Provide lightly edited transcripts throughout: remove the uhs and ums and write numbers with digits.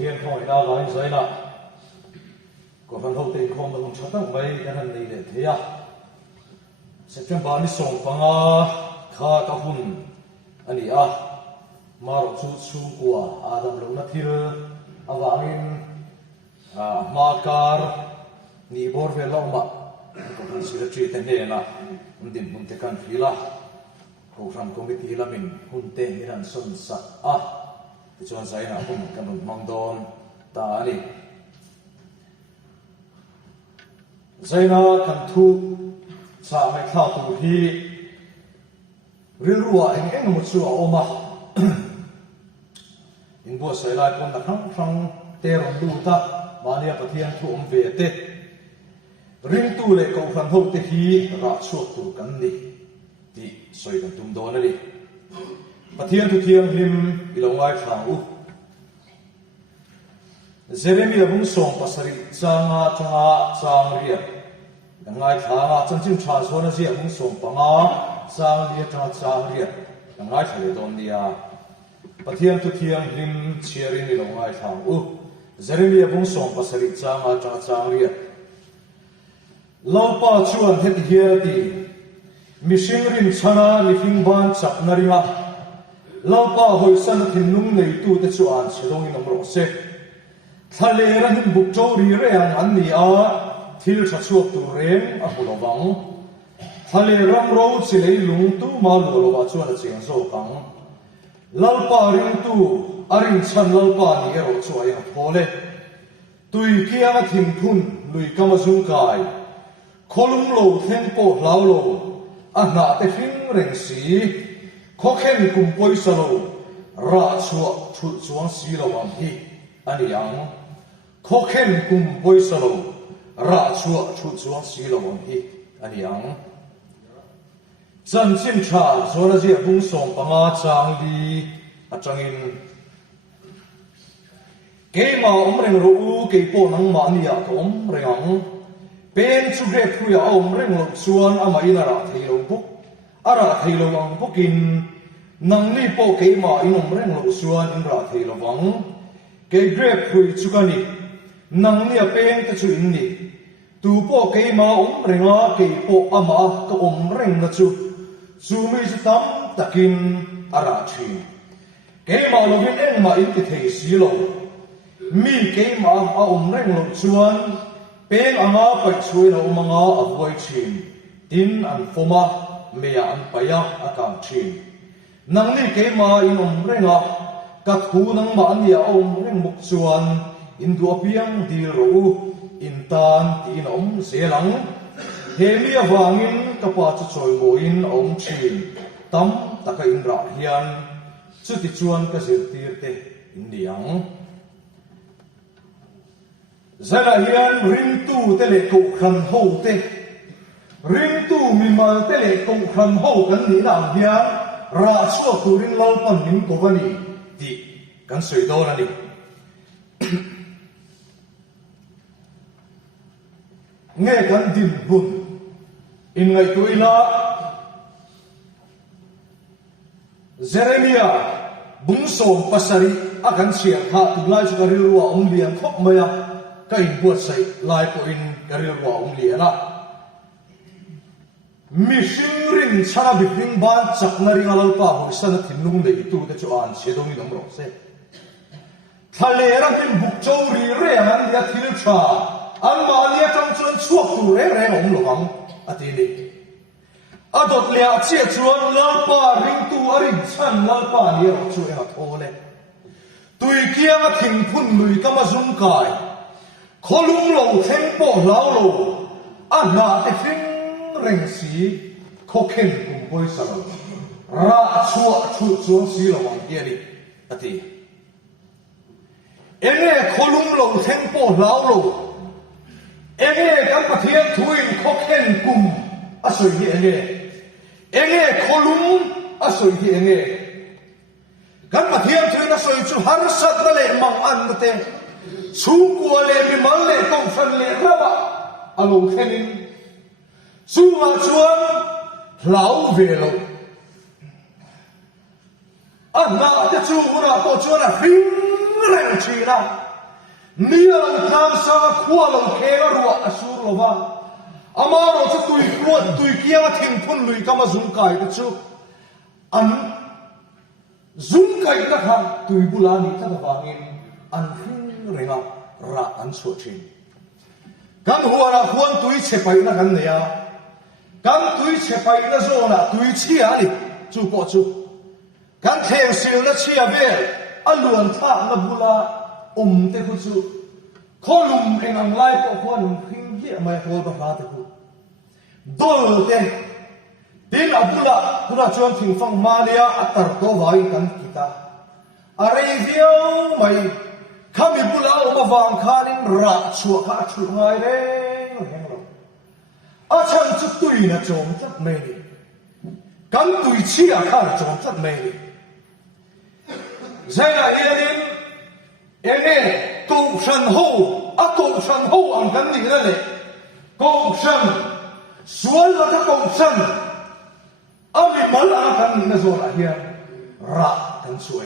thiên khỏi na vài giấy nè có phần hậu tình không được cho tăng mấy cái này để thế à September ni song panga kha ka hun ani a maro chu chu kwa adam lo na thil awangin makar ni bor ve lo ma ko kan sira tri ten he na undin mun te kan fila ko ram committee la min hun te miran son sa a ti chuan sai na kun kan mang don ta ani zaina kan thu sa mai thla tu hi rilruwa eng mu chu a oma in bo sai lai pon na khang te ron du ta mania pathian thu om ve te ring tu le ko khan ho te hi ra chuak tu kan ni ti soi kan tum do na ni pathian thu thiam him ilongai thang u Jeremia bung song pasari changa chang ria ngai thanga chanchin tha zona ji bung song panga chang ria chang ria ngai thale don dia pathian tu thiam him chiarin ilongai thang u Jeremia bung song pasari changa chang ria Laupa chuan het hiar ti mishing rin chana lifing ban chak naringa Laupa hoisan thinlung nei tu te chuan chhelong in amro se thalera hin buk to ri reang an ni a thil tha chuak tu reng a pulowang thaleram ro chilei lung tu ma lolowa chuan a cheng zo kang Laupa ring tu aring chan Laupa ni ero chuai a phole tui kia thim thun lui kama zung kai Kolum lo tempo lau lo ana te hing reng si kokhen kum poisa lo ra chua thu chuang si lo am hi ani yang kokhen kum poisa lo ra chua thu chuang si lo am hi ani yang chan chin tha zona ji bung song panga chang di atangin ke ma reng ro u ke po nang ma ni ya ko rengang pen chu gre phuya reng lo chuan amai na ra theilo buk ara theilo ang bukin nang ni po ke ma reng lo chuan in ra theilo wang ke gre phui chu kani nang ni a pen te chu in ni tu po ke ma renga ke po ama ka reng na chu mi chu tam takin ara thi ke ma lo hin eng ma in ti thei si lo mi ke ma a reng lo chuan Peng anga pai chui na umanga avoid chin tin an foma mea an paya akang chin nang ni ke ma in renga ka thu nang ma ania reng muk chuan in du apiang di ro in tan tin selang he mi awangin ka pa chu choi mo in chin tam taka in ra hian chu ti chuan ka zir tir te in niang Zara hian ring tu tele ko khan ho te ring tu mi mal tele ko khan ho kan ni na hian ra chua tu ring lau pan ning ko bani ti kan soi do na ni nge kan dim bun in ngai tuina Jeremia bung som pasari akan siang ha tu lai chu ka rilwa lian khop maya ka in buat sai lai ko in karil wa liana mishing rin chana biping ban chaknari ngalal pa ho sana thinlung nei tu te chuan chedong in amro se thalera tin buk chori re an dia thil tha an ma nia tang chuan chuak tu re lowang atini adot le a che chuan lalpa ring tu arin chan lalpa ni ro chu e thole tui kia ma thing phun lui kama zum kai Kolum lo tempo lau lo ana te hing reng si kokhen kum poisa lo ra chua chu chuang si lo wang kia ni ati enge kolum lo tempo lau lo enge kan pathian thuin kokhen kum asoi hi enge kolum asoi hi enge kan pathian thuin asoi chu har sat na le mang an te Su qua le mi mal le tong fan le raba alo khenin su ma chuan lau ve lo anna te chu na to chuan a hing reng chi na nia lo tham sa khua lo khe ro asur lo ba amaro chu tui kuat tui kia thing phun lui kama zum kai ka chu an zum kai ka kha tui bulani ta wangin an hring renga ra an so thin kan huara huan tui chepai na kan ne ya kan tui chepai na zo na tui chi ali chu po chu kan theng sil na chia vel aluan tha na bula te khu chu kholum engang lai ko khuan hring hi mai hol ba fa te khu dol te tin abula pura chuan thing fang malia atar to vai kan kita arei vio mai khami bula ma wang khanin ra chu kha thu ngai re heng lo a chan chu tui na chom chat me ni kan tui chi a kha chom chat me ni zaina ilanin ene cầu sân hô ăn cắn gì đó này cầu sân xuống là các cầu sân âm bị mất ăn cắn gì nó rồi lại here ra cắn xuống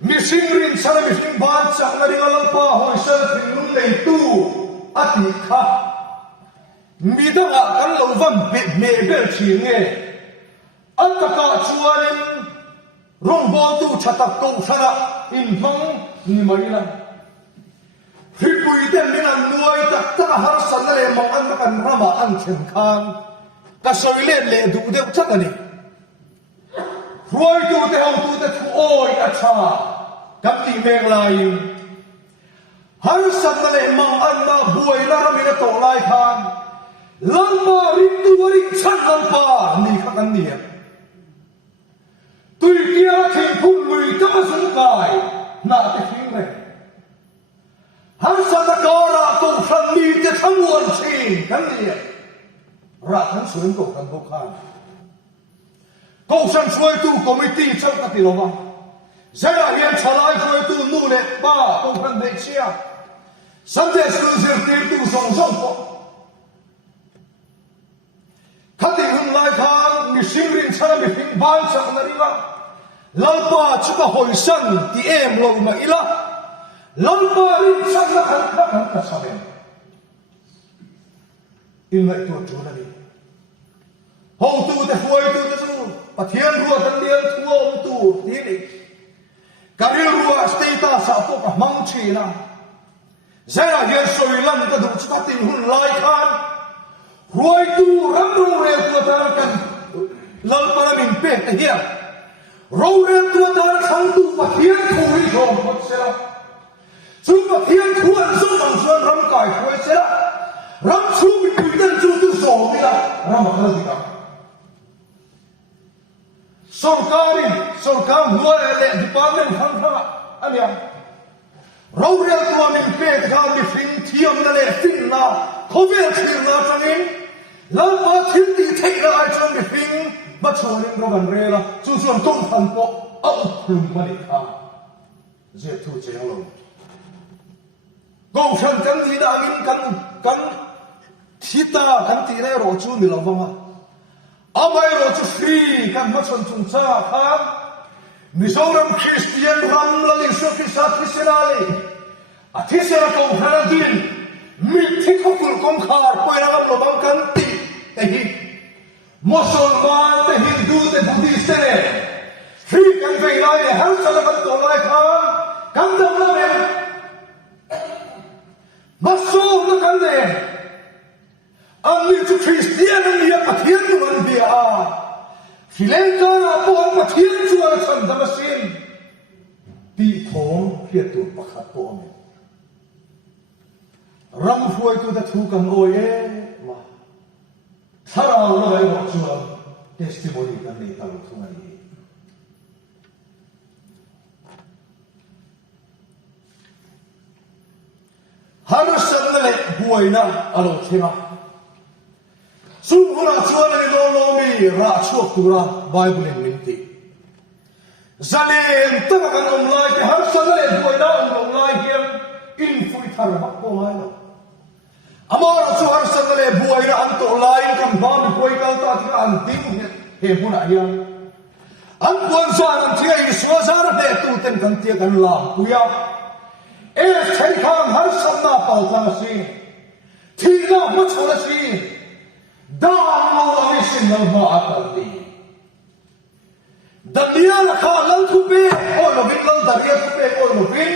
mi sinh rin sa mi sinh ban chắc là đi ngal pa hồi sơn thì lúc này tu ati kha mi đó là cắn lâu văn bị mẹ bể chỉ nghe ăn tất cả chuanin rong bol tu chatak cầu sân in thong ni mai na hi pui ten ni an nuai tak ta har san le mong an kan rama an chen khan ka soi le du de chak ani ruai tu te hong tu te thu oi a cha kam ti meng lai har san le mong an na buai na ram ni to lai khan lam ma ri tu ri chan an pa ni kha kan ni tui kia thing phun lui ta sung kai na te thing re har sa da ko ra ko san mi te thang won chi kan ni ra thang suin ko kan bo khan ko san suai tu committee chau ka ti lo ba zara hian chalai suai tu nu le ba ko kan de chia san de su zir ti tu song song ko khati hun lai khan mi sing rin chana mi ping ban chak na ri la lalpa chuka hoi san ti em lo ma ila lalpa rin san na kan ka sabe in lai tu chu na ni ho tu te huai tu te chu pathian ruwa tan lian thuo tu ti ni karil ruwa stata sa to ka mang chi na zara ye soi lan ka du chu tin hun lai khan ruai tu ram ro re tu ta kan lalpa min pe te hiam râu rêu tua ta khăn tu pathian thu hi rồng một xe la chú pathian thu ăn sung bằng xuân ram cải khuấy xe la ram chú bị tùy tên chú tu sổ đi la ram mặc gì cả sổ ca mua lệ department khăn khăn anh em râu rêu tua mình pe ta mình phim thiam na lệ phim na khó về thiam na chẳng in lần mà thiam đi thấy là ai chẳng mình phim bắt chua lên nó gần rê là chú xuân công thần bộ ông phừng mà đi khá dễ thu chế lòng cầu sân cắn gì đã in cắn thịt ta cắn tì này rồi chú mình làm vong à ông ấy rồi chú phi cắn bắt xuân chung cha khám mi sâu râm Christian ram là linh số khi sát khi xe lại à thi xe là cầu khá là tin mi thích không cùng công khá quay ra gặp nó bằng cắn tì Musulman te Hindu te Buddhist te free kan vei lai le har sala kan to lai khan kan dam la me maso na kan le ami tu Christian ni ya pathian tu an dia a filen ka na po an pathian tu an chan damasin ti thong khia tu pakhat po me ram huai tu da thu kan oi e ma 살아오는 거에 목주어 테스티모니가 있다고 통하니 하루 썰날에 부어이나 알로테나 숨후나 주어는 놀놈이 라추억두라 바이블인 민티 자네 따가간 옴라이테 하루 썰날에 부어이나 옴라이히엄 인푸이타를 막고 마이나 amara chu har sang le buai ra an to lain kam ba mi koi kal ta thi an ting he huna hian an puan sa an thi ai so sa ra de tu ten kan tia kan la puya thầy khang har samna pau thang si thi na ma chola si da lo ami sin na ma atal di dania la kha lal thu pe o lo vin lal daria thu pe o lo vin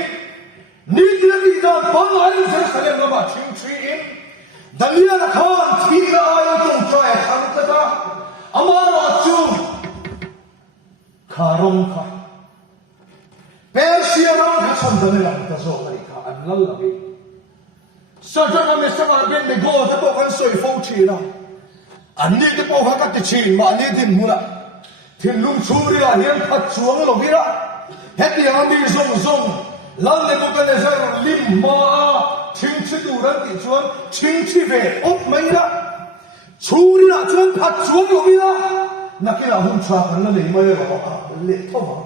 ni dia di da bang ai Jerusalem na ma thing tri in dania la kha thi na ai tong trai thang ta da amara chu kharong kha Persia ram ka chandane lam ta zo kari kha an lal labi sajana me sama ben me go ta po kan soi fo chi na an ni te po kha ka ti chi ma ni din mula thin lung churi la hian phat chuang lo vira heti ami zong zong lan le ko ka le zar lim ma thing chi du ran ti chuan thing chi ve op mai la churi la chuan phat chuang lo vira nakila hum cha kan la le mai lo ka le tho ma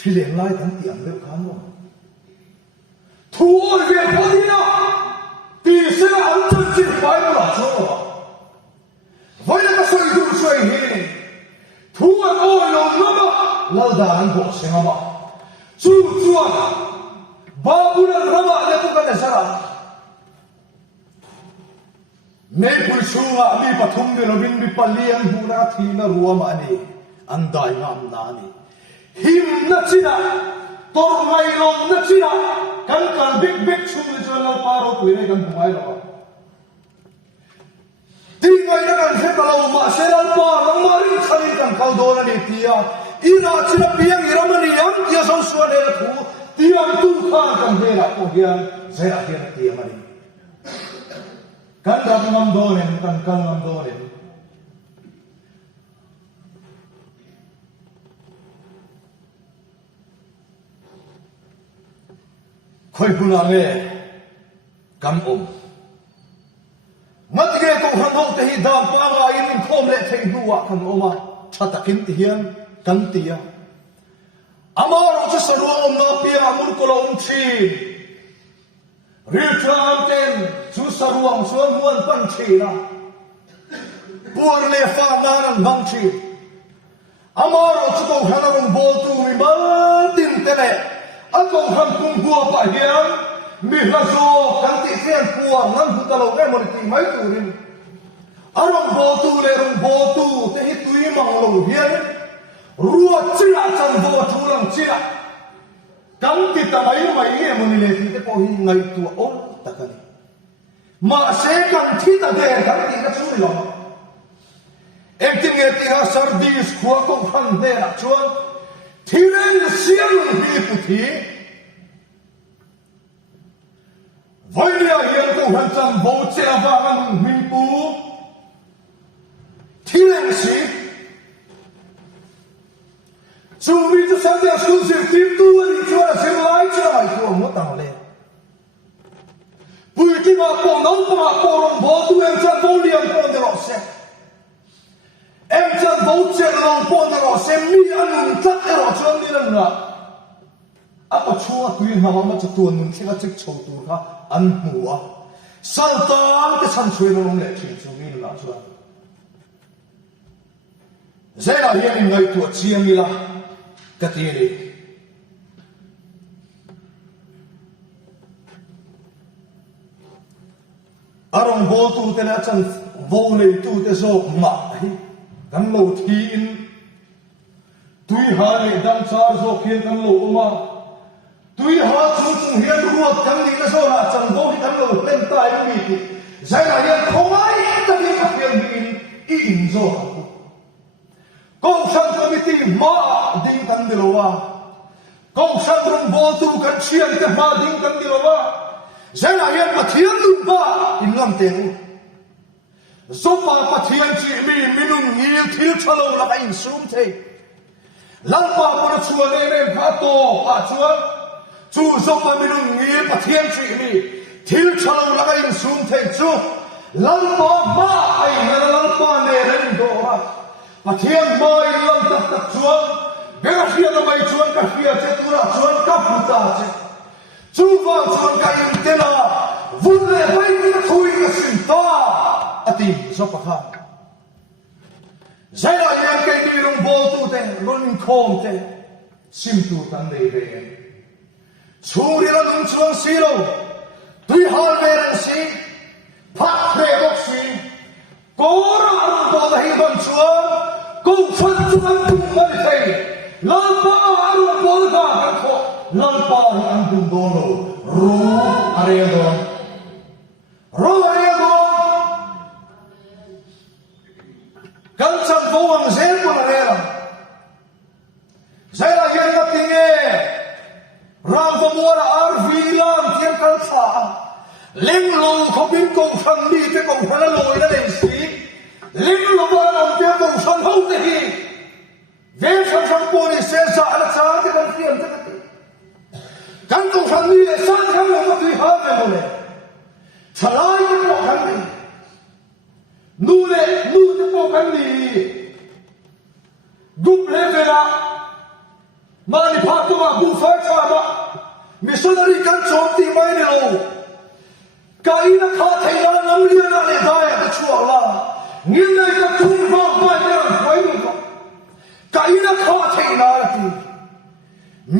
phi liền lai thằng tiệm liệu khán rồi thu ôi về có đi nào thì sẽ ăn chân chỉ phải là chỗ vậy là cái xoay đủ xoay hi thu ôi ôi lòng lắm á lâu đã ăn bộ xem mà chú chuan ba bữa lần lắm á để tôi cái sao mấy buổi xuống á mi bắt thùng để nó bin bị palian hura thì nó rùa mà này ăn đại ngam na này him na china tor ngai long na china kan big big chung le chana paro pui ne kan thumai lo ti ngai na kan he kalo ma selal pa lang ma ring chani kan khau do na ni tia ina china piang iramani yam tia so so de thu tiang tu kha kan he la ko hian zera hian tia mari kan ram ngam do ne kan ngam do ne khoi puna nge kam mat ge ko han ho te hi dam pa nga in khom le thei nuwa kan oma thatakin ti hian kan tia amar o cha saruam na pia amur ko lom thi ritram ten chu saruam suan muan pan thi na pur le fa na nan bang thi amar o chu ko hanarung bol tu mi man tin te le Ako ham kung buwa pa hiyan, mihlaso kanti siyan puwa ngan hutalaw kay moniti may turin. Arong botu lerong botu tehi tuwi manglaw hiyan, ruwa chila chan botu lang chila. Kanti tamay may hiyan monileti te po hingay tuwa ol takani. Maase kanti tade kanti ka chuli lang. Ektingeti ha sardis kuwa kong hande na chuan, Thiren siang hi puthi Voilia hian ko han chang bo che awangan min pu Thiren si Chu mi chu sang dia su si tim tu ani chu a sim lai chu ai chu mo tang le Pui ti ma po nong pa po rong bo tu en chan bo liam po de ro se Em chân bố chết lòng bọn nó xem mi ăn chắc em ở chân đi lần nữa áp ở chua tuy mà mà cho tuần mình sẽ có chức châu tu ha ăn mùa sao ta cái sản xuất nó lệ chuyện cho mình là chưa dễ là hiện người tuổi chiêm đi là cái gì đi ở trong vô tu thế nào chân vô này tu thế số mà kan lo thi in tui ha le dam char zo khian kan lo uma tui ha chung chung hian ruat kan ni na so na chang bo hi kan lo len tai mi ti zai na hian khomai ta ni ka phian in in zo kong sang committee ma ding kan dilowa kong sang rong bo tu kan chian te ma ding kan dilowa zai na hian pathian lu ba in lam te Zopa pathian chi mi minung ngil thil chalo la ka in sum the lampa pona chuan em kha to pa chuan chu zopa minung ngil pathian chi mi thil chalo la ka in sum the chu lampa ma ai na lampa ne ren do ha pathian mai lam tak tak chuan bera khia na mai chuan ka khia che tu ra chuan ka puta che chu va chuan ka in tela vun le vai ni thui ka sin ta ati so pakha zaila yan kai ni rong bol tu te ron khom te sim tu tan nei ve Suri la lung chuang si lo tui hal ve ran si phat thre bok si ko ra ram bo la hi bam chuang ko phat chuang tu man thei lan pa aru bo ga ka tho lan pa hi an dum do no ru are don ru are don kan cham bo ang zel ko na re zai la yan ga tinge ram pa mo ra ar vi lam thiam kal tha ling lo ko bin ko phang ni te ko phana loi na dei si ling lo ba lam te ko san ho te hi ve san san po ni se sa ala cha te kan thiam te kan ko phang ni le san kan lo ma ti ha me mo le chalai ko ko kan ni nu te ko kan ni gup le ve la mani phato ma bu fa cha ma missionary kan chom ti mai ni lo ka ina kha thai la nam lia na le da ya chua la ngin nei ka tu ba ba ya khoi ni ka ina kha thai la ti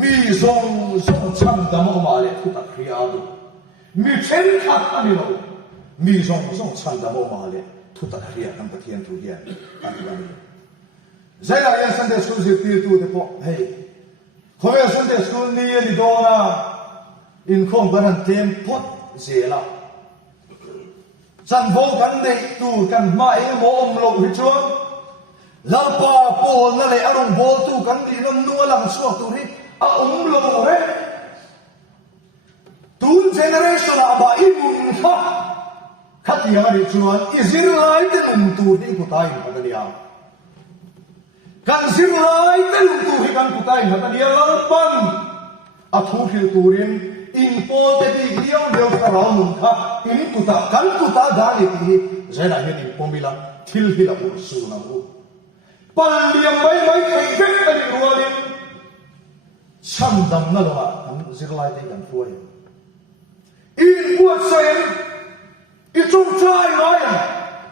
mi zong cham da mo ma le khu ta khria du mi chen kha ani lo mi zong cham da mo ma le thu ta khria kan pathian thu hian ani ba ni zai la yan Sunday school je ti tu de po hey Khoe Sunday school ni ni do na in khom ban tem pot zela chan vo kan dei tu kan ma e mo om lo hi chuan la pa pol na le arong bol tu kan ni nom nu lang suak tu ri a om lo re tun generation aba imun kha khatia ri chuan Israelite tu ni ku tai pa dia kan sir lai ten tu hi kan kutai na tan yal pan a thu phil turin in po te bi hiam deu ka raw mun kha in kuta kan kuta da ni ti zela hi ni pomila thil hi la ur su na u pal liam mai thei vek ani rualin cham dam na lo kan sir lai te kan tuai in wa sen I chung chai lai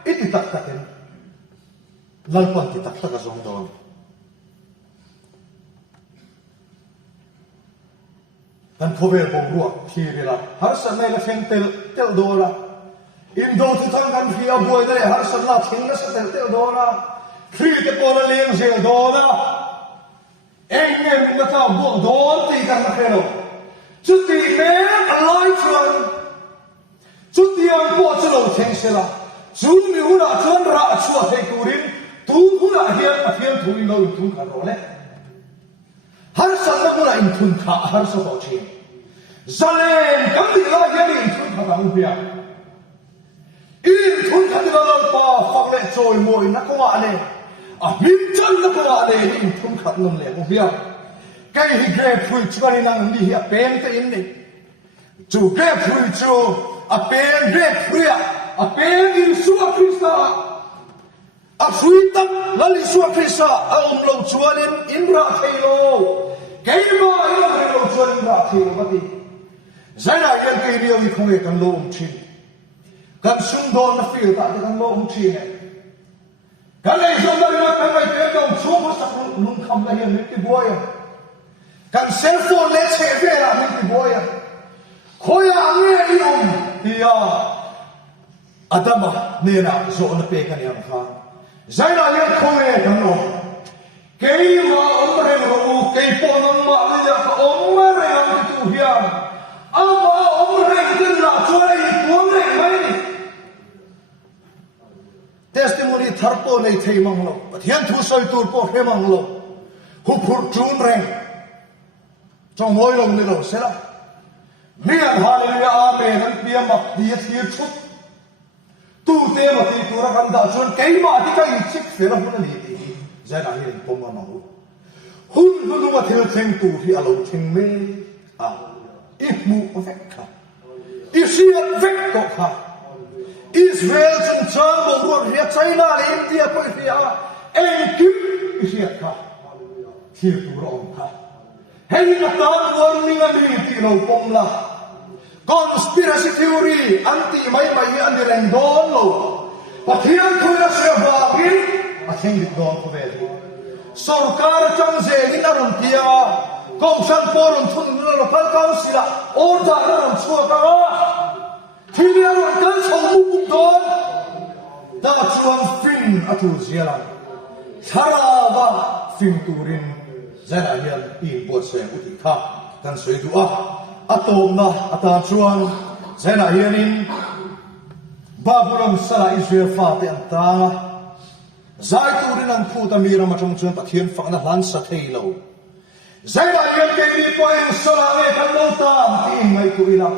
I ti tak taken lalpan ti tak tak zong dong kan khovel bom ruak thi rela har san nei la feng tel do la in do tu thang kan phia buai dai har san la thing na sa tel do la thri te ko la leng zel do la eng nge ma ta bo do ti kan ma khelo chu ti me alai chuan chu ti an po chu lo theng se la chu mi hu na chuan ra chua thei turin tu hu na hian a thiam thu in lo in thun khan ro le har san na pura in thun kha har so bo chi zalen kam ti la ya in thun kha dang pia in thun kha ti la pa fak le choi mo in na ko ane a min chan na ko ane in thun kha ngam le mo pia kai hi gre phui chwani nang ni hi a pen te in ni chu gre phui chu a pen gre phui a pen in su a krista a phui tak lali su a krista a lo chuanin in ra thailo keima ilo lo chuan in ra thailo bati zaina yan ke rio I khong e kan lo chin kan sum don na feel ta kan lo chin ne kan ei zo na kan mai te dong chu mo sa lung kham la hian ti boya kan cell phone le che ve la ti boya khoya nge I dia adama ne na zo na pe kan yang kha zaina yan khong e kan lo keima omre ro ke po nang ma ya ka omre ang tu hian ama omre tin la choi tuam le mai ni testimony tharpo nei thei mang lo pathian thu soi tur po he mang lo hu phur chun reng chong moi long ni lo sela mi an hallelujah amen an pia mak dia thir thut tu te ma ti tur kan da chon kai ma ti kai chik fela hun ni ti zana hi pom ma hu hun nu ma thil cheng tu hi alo cheng me a I mu vek kha I sia vek ko kha Israel chung chang bo ru ria China le India po ria en kim I sia kha thir tu ro kha hei na ta warning an ri ti lo pom la conspiracy theory anti mai an reng don lo pathian thu na sia ba bin a theng don ko ve sarkar chang se ni na ron tia kom san poron thun lo pal kau sila or da ram chua ka thi dia ro kan chong mu don da chuan fin atu ziala thara ba fin turin zana hian in po se uti kha kan soi du atom na ata chuan zana hian in babulong sala Israel fa te anta zai turin an phu ta mi ram atong chuan pathian fakna hlan sa theilo zai la hian ke ni po en sala nge kan lo ta ti mai tu ila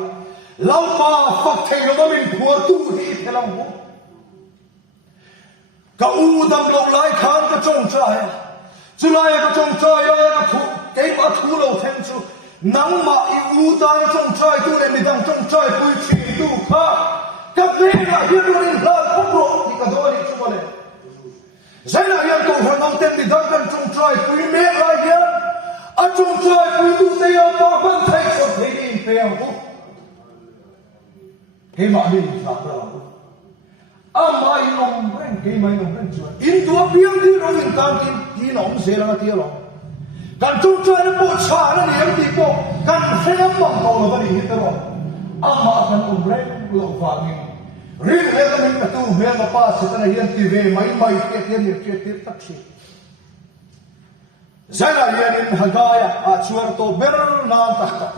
lau pa fak theilo ma min phuar tu hi thelam hu ka u dam lo lai khan ka chong chai chulai ka chong chai ya ka thu ke ma thu lo then chu nang ma i u ta ka chong chai tu le mi dang chong chai pui chi tu kha ka ne ma hian ro in la ko ro ti ka do ni chu ma le zai la hian ko han nang ten mi dang kan chong chai pui me la hian a chong chai pui tu te ya pa ban thai so thei in pe ang hu ke ma ni sa ra amai nong reng ke mai nong reng chuan in tua piang di ro in kan in ti nong se la ti lo kan chung chai na po cha na ni ti po kan hrenam mong ko lo ni hi ro ama kan reng lo wa ni rin le ka min tu me ma pa se ta hian ti ve mai ke hian ni ke ti tak chi zala hian in hagaya a chuar to ber na ta ta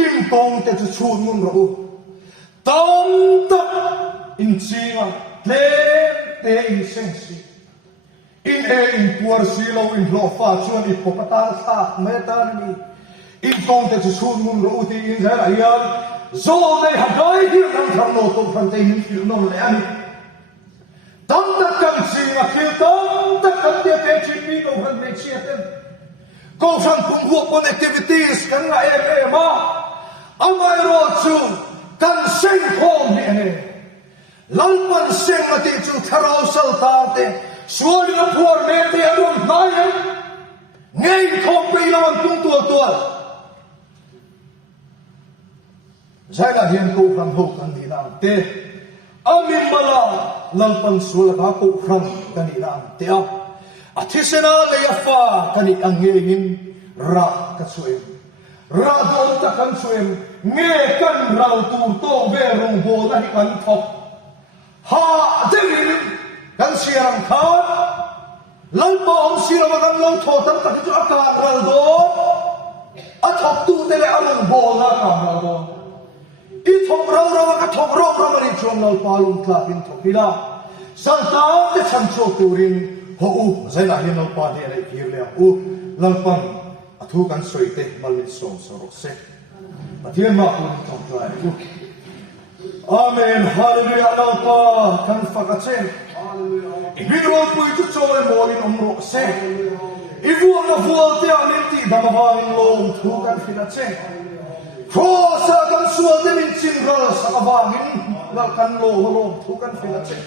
in tong te chu chun mun ro tom ta in chinga te in sensi in puar silo in lo fa chuan i popata sa meta ni in tong te chu sun mun ro ti in zara yan zo nei hagai hi kan thar no to fan te hin fil no le ani tam ta kan chinga khil tam ta kan te chi mi ko han be chi aten ko fan pung hu connectivities kan nga ma amai ro chu kan sing hom ni ne lalpan seng mati chu tharau sal tarte suali na puar me te alun nayan ngay khom pe lawan tung tual zai la hian ko kham ho kan ni lang te amin mala lalpan sul ka ko kham kan ni lang te athisena le yafa kan ni angin ra ka suem ra don ta kan suem nge kan rau tu to ve rong bo na hi kan thop ha ding kan siang khan lau pa om sira ma kan lau tho tam tak chu aka ral do a thop tu te le alung bo na ka ral do i thop rau ka thop ro mari chom lau pa lum tla pin thopila san ta te chan cho turin ho u zai la hin lau pa ne le kir le u lau pan athu kan soi te mal min som so ro se pathian ma kun tong trai u amen hallelujah alpa kan fakachen hallelujah ibiro pui chu choi mo in omro se ivu na vualte anti damawang lom thu kan finache khosa kan sualte min chinral sakawangin ngal kan lo thu kan finache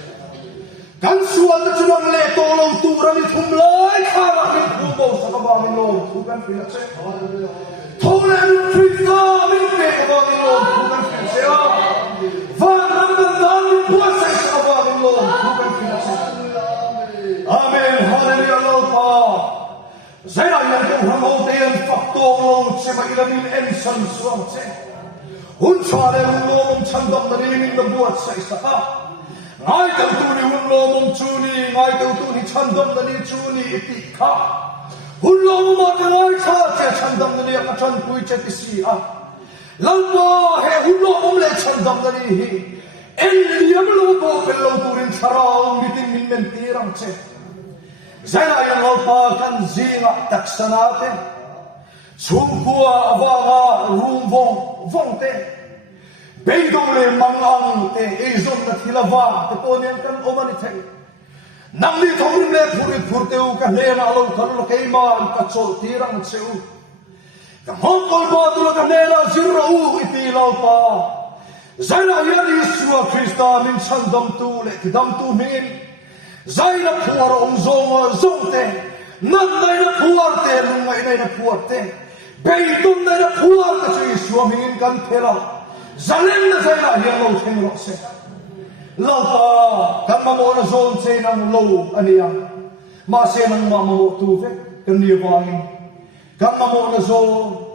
kan sualte chulang le to lo tu rami thum lai khala min thu bo sakawangin lo thu kan finache hallelujah tholen trika min pe kawangin lo thu kan finache amen hallelujah lopa zaya yang ko hamo ten fakto lo chema ilamin ensan suam che hun chale lo mom chandam na rin na buat sa isa ka ngai ta tu ni hun lo mom chuni ngai ta tu ni chandam na ni chuni itika hun lo mom ta ngai cha che chandam na ni ka chan pui che ti si a lalpa he hun lo mom le chandam na ni hi en liam lo to pel lo turin charao mitin min men tirang che zena yang lo pa kan zinga taksanate sumkua awanga rumvong te beidong le mangang te ezon na thilawa te tonen kan omani the nang li thorin le phurteu ka le na lo kan lo keima ka chol tirang cheu ka hong kol ba tu ka le na zero iti lo pa zena yang Yeshua Krista min sandam tu le kidam tu min zaina puar om zongte nan nai na puar te lungai nai na puar te beidum nai na puar te chui suamin kan thela zalem na zaina hian lo theng ro se lo pa kan ma mo na zon che nang lo ania ma se nang ma mo tu ve kan ni wangin kan namo na zo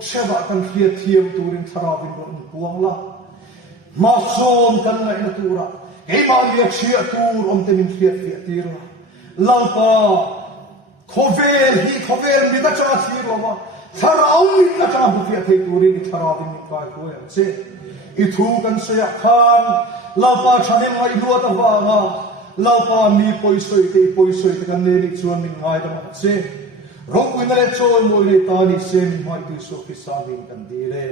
sheba kan khia thiam turin tharawin ron puang la ma som kan ngai na tura ei ma lia chia tur om te min khia khia tir la lalpa khovel mi ta cha thir wa tharaw mi ta cha bu khia thei turin tharawin ni kai ko ya che I thu kan se ya khan lalpa thanin ngai lu ta wa ma lalpa mi poisoi te kan ne ni chuan min ngai da ma che rong win le choi moi le ta ni se mi mai tu so ki sa min kan di le